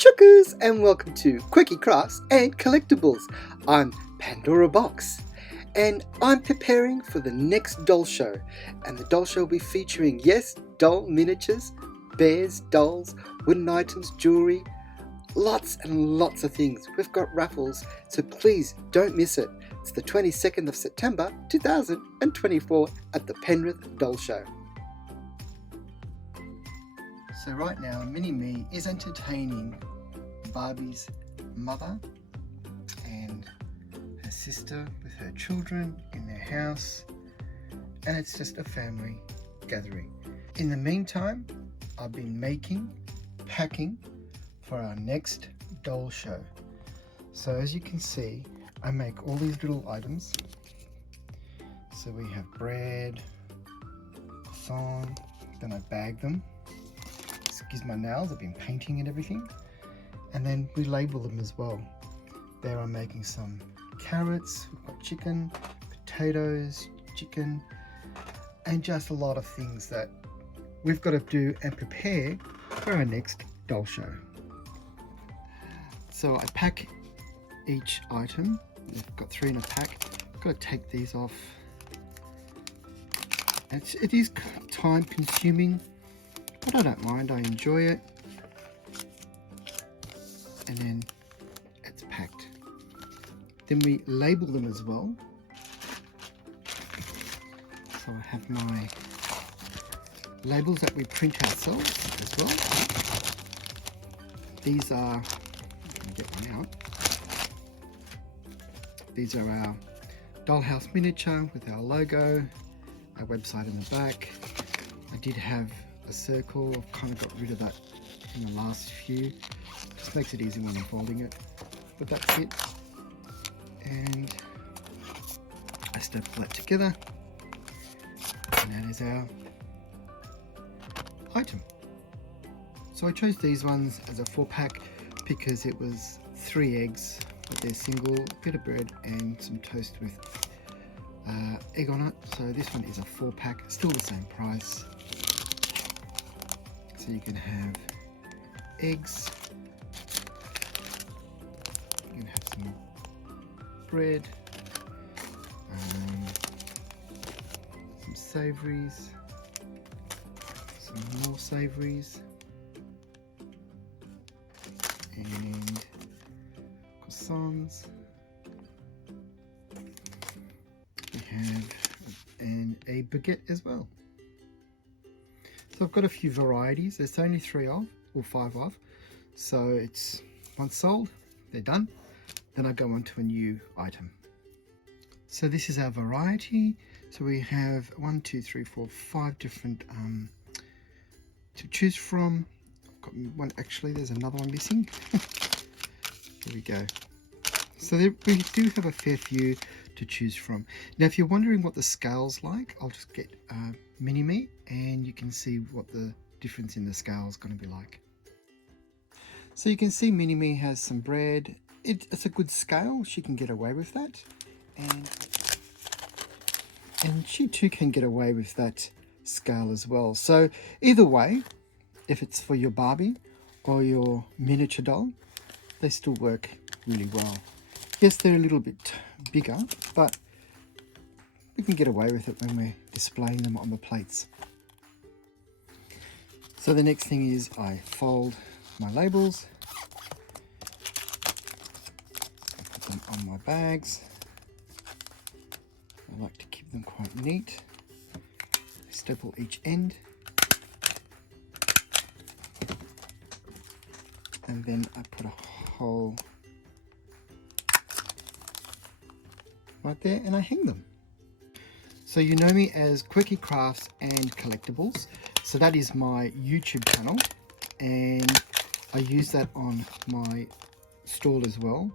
Chuckers, and welcome to Quickie Crafts and Collectibles. I'm Pandora Box, and I'm preparing for the next doll show. And the doll show will be featuring, yes, doll miniatures, bears, dolls, wooden items, jewelry, lots and lots of things. We've got raffles, so please don't miss it. It's the 22nd of September 2024 at the Penrith Doll Show. So right now, Mini-Me is entertaining Barbie's mother and her sister with her children in their house, and it's just a family gathering. In the meantime, I've been packing for our next doll show. So as you can see, I make all these little items. So we have bread, croissant, then I bag them. Excuse my nails, I've been painting and everything. And then we label them as well. There I'm making some carrots, we've got chicken, potatoes, chicken, and just a lot of things that we've got to do and prepare for our next doll show. So I pack each item. I've got 3 in a pack. I've got to take these off. It is time consuming, but I don't mind, I enjoy it. And then it's packed. Then we label them as well. So I have my labels that we print ourselves as well. These are, let me get one out. These are our dollhouse miniature with our logo, our website in the back. I did have a circle, I've kind of got rid of that in the last few. Just makes it easy when I'm folding it. But that's it. And I staple that together. And that is our item. So I chose these ones as a 4-pack because it was 3 eggs, but they're single, bit of bread and some toast with egg on it. So this one is a 4-pack, still the same price. So you can have eggs, you can have some bread, some savouries, some more savouries, and croissants. We have a baguette as well. So I've got a few varieties. There's only 3 of, or 5 of. So it's once sold, they're done. Then I go on to a new item. So this is our variety. So we have 1, 2, 3, 4, 5 different to choose from. I've got one, actually there's another one missing. There we go. So we do have a fair few to choose from. Now if you're wondering what the scale's like, I'll just get Mini-Me and you can see what the difference in the scale is going to be like. So you can see Mini-Me has some bread. It's a good scale, she can get away with that. And she too can get away with that scale as well. So either way, if it's for your Barbie or your miniature doll, they still work really well. Yes, they're a little bit bigger, but we can get away with it when we're displaying them on the plates. So the next thing is I fold my labels, I put them on my bags. I like to keep them quite neat. I staple each end, and then I put a hole right there and I hang them. So you know me as Quickie Crafts and Collectibles. So that is my YouTube channel and I use that on my stall as well.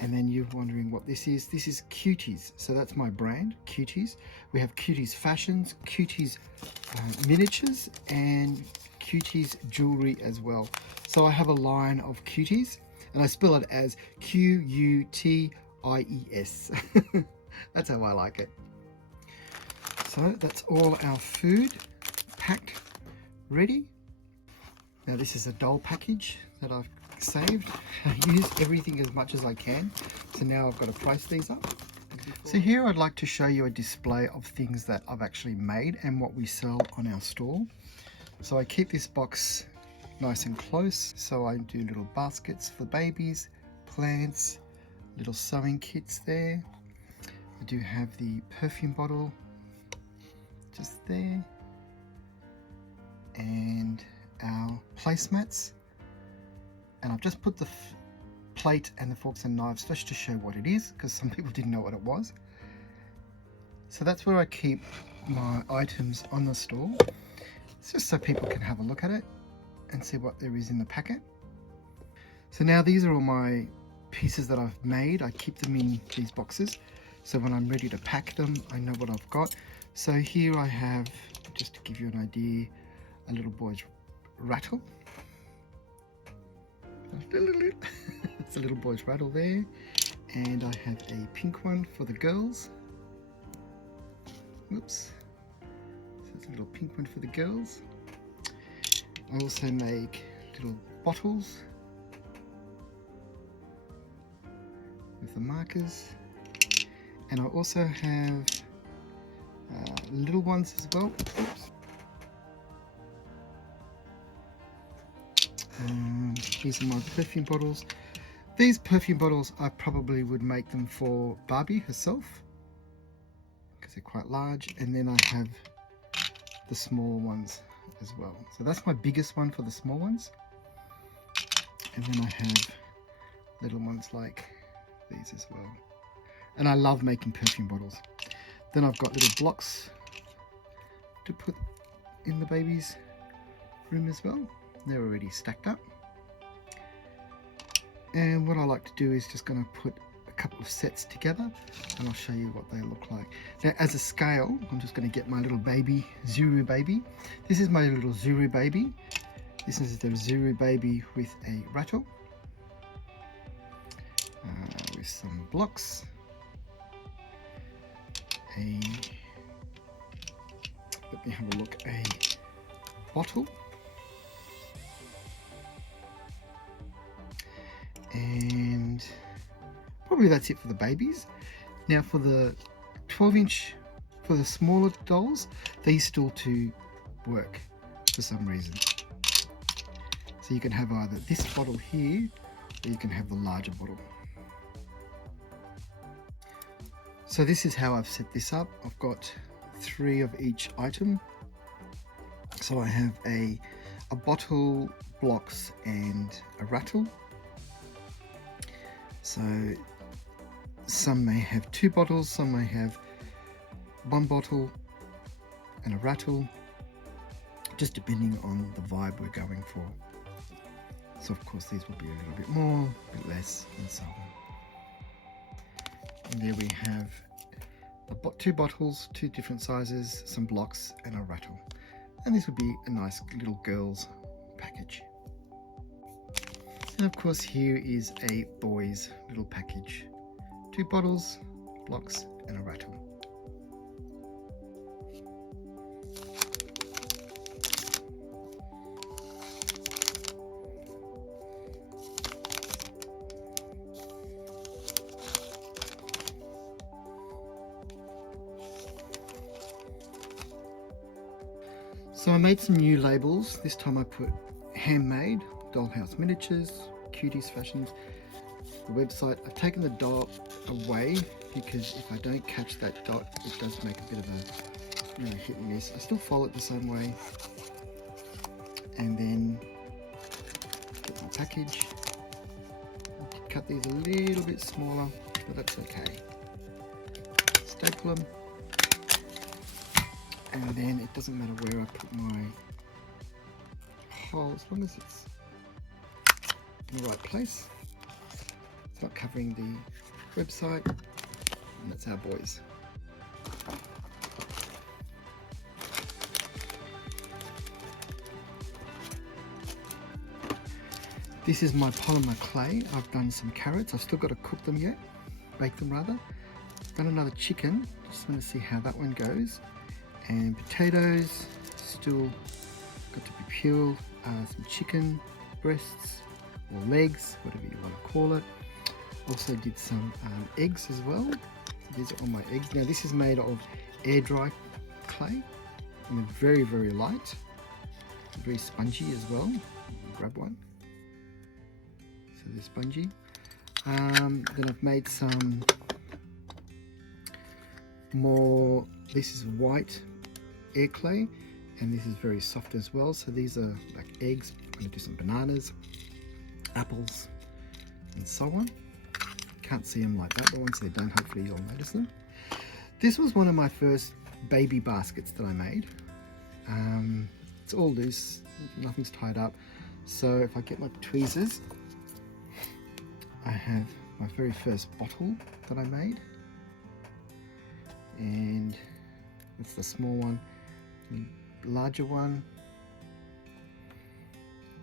And then you're wondering what this is. This is Cuties. So that's my brand, Cuties. We have Cuties Fashions, Cuties Miniatures, and Cuties Jewelry as well. So I have a line of Cuties, and I spell it as Q-U-T-I-E-S. That's how I like it. So that's all our food packed, ready. Now this is a doll package that I've saved. I use everything as much as I can. So now I've got to price these up. So here I'd like to show you a display of things that I've actually made and what we sell on our store. So I keep this box nice and close. So I do little baskets for babies, plants, little sewing kits there. I do have the perfume bottle just there, and our placemats. And I've just put the plate and the forks and knives just to show what it is, because some people didn't know what it was. So that's where I keep my items on the store. It's just so people can have a look at it and see what there is in the packet. So now these are all my pieces that I've made. I keep them in these boxes, so when I'm ready to pack them, I know what I've got. So here I have, just to give you an idea, a little boy's rattle. It's a little boy's rattle there. And I have a pink one for the girls. Whoops. So it's a little pink one for the girls. I also make little bottles with the markers. And I also have little ones as well. Oops. These are my perfume bottles. These perfume bottles, I probably would make them for Barbie herself, because they're quite large. And then I have the small ones as well. So that's my biggest one for the small ones. And then I have little ones like these as well. And I love making perfume bottles. Then I've got little blocks to put in the baby's room as well. They're already stacked up. And what I like to do is just going to put a couple of sets together, and I'll show you what they look like. Now as a scale, I'm just going to get my little baby, Zuru baby. This is my little Zuru baby. This is the Zuru baby with a rattle, with some blocks, let me have a look, a bottle, and probably that's it for the babies. Now for the 12-inch, for the smaller dolls, these still to work for some reason. So you can have either this bottle here, or you can have the larger bottle. So this is how I've set this up. I've got 3 of each item. So I have a bottle, blocks, and a rattle. So some may have 2 bottles, some may have 1 bottle and a rattle, just depending on the vibe we're going for. So of course these will be a little bit more, a bit less, and so on. And there we have 2 bottles, 2 different sizes, some blocks, and a rattle. And this would be a nice little girl's package. And of course here is a boy's little package. 2 bottles, blocks, and a rattle. So I made some new labels. This time I put handmade, dollhouse miniatures, cuties fashions, the website. I've taken the dot away because if I don't catch that dot, it does make a bit of a hit and miss. I still follow it the same way. And then get my package. I'll cut these a little bit smaller, but that's okay. Staple them. And then it doesn't matter where I put my hole, as long as it's in the right place. It's not covering the website, and that's our boys. This is my polymer clay. I've done some carrots. I've still got to cook them yet, bake them rather. I've done another chicken. Just want to see how that one goes. And potatoes, still got to be peeled, some chicken breasts, or legs, whatever you want to call it. Also did some eggs as well. So these are all my eggs. Now this is made of air dry clay, and they're very, very light, very spongy as well. Grab one. So they're spongy. Then I've made some more. This is white air clay, and this is very soft as well. So these are like eggs. I'm going to do some bananas, apples, and so on. Can't see them like that, but once they're done, hopefully you'll notice them. This was one of my first baby baskets that I made. It's all loose, nothing's tied up. So if I get my tweezers, I have my very first bottle that I made, and that's the small one. The larger one,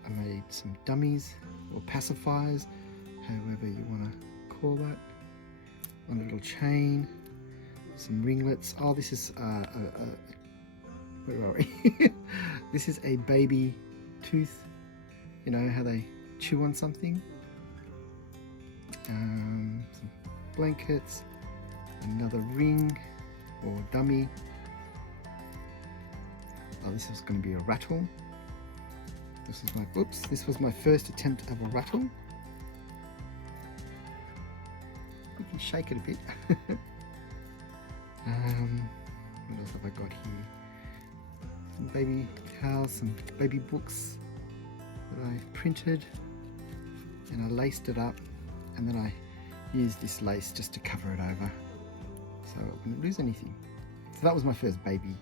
I made some dummies or pacifiers, however you want to call that. One little chain, some ringlets. Oh, this is where are we? This is a baby tooth. You know how they chew on something. Some blankets, another ring or dummy. Oh, this is going to be a rattle. This is my, oops, this was my first attempt of a rattle. You can shake it a bit. What else have I got here? Some baby towels, some baby books that I printed, and I laced it up, and then I used this lace just to cover it over so I wouldn't lose anything. So that was my first baby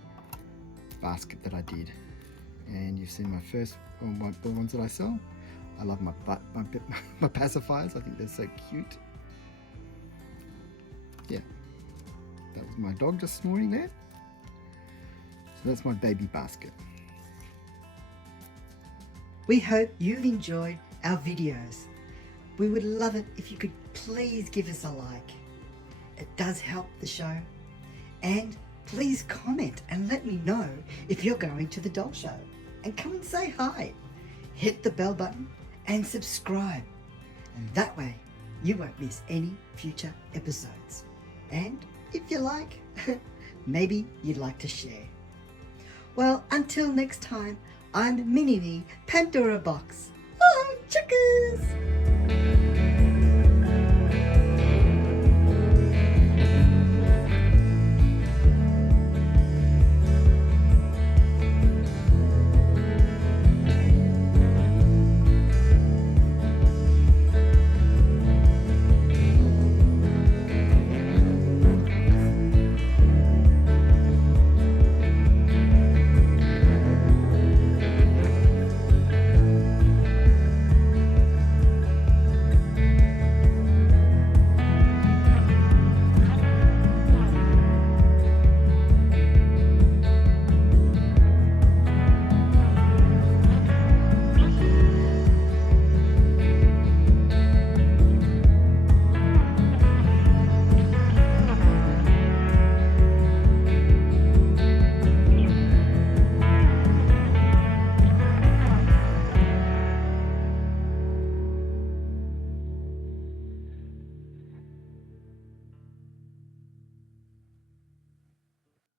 basket that I did, and you've seen my first, the ones that I sell. I love my pacifiers. I think they're so cute. Yeah, that was my dog just snoring there. So that's my baby basket. We hope you've enjoyed our videos. We would love it if you could please give us a like. It does help the show. And please comment and let me know if you're going to the doll show. And come and say hi. Hit the bell button and subscribe. And that way you won't miss any future episodes. And if you like, maybe you'd like to share. Well, until next time, I'm Mini Me Pandora Box. Oh, checkers!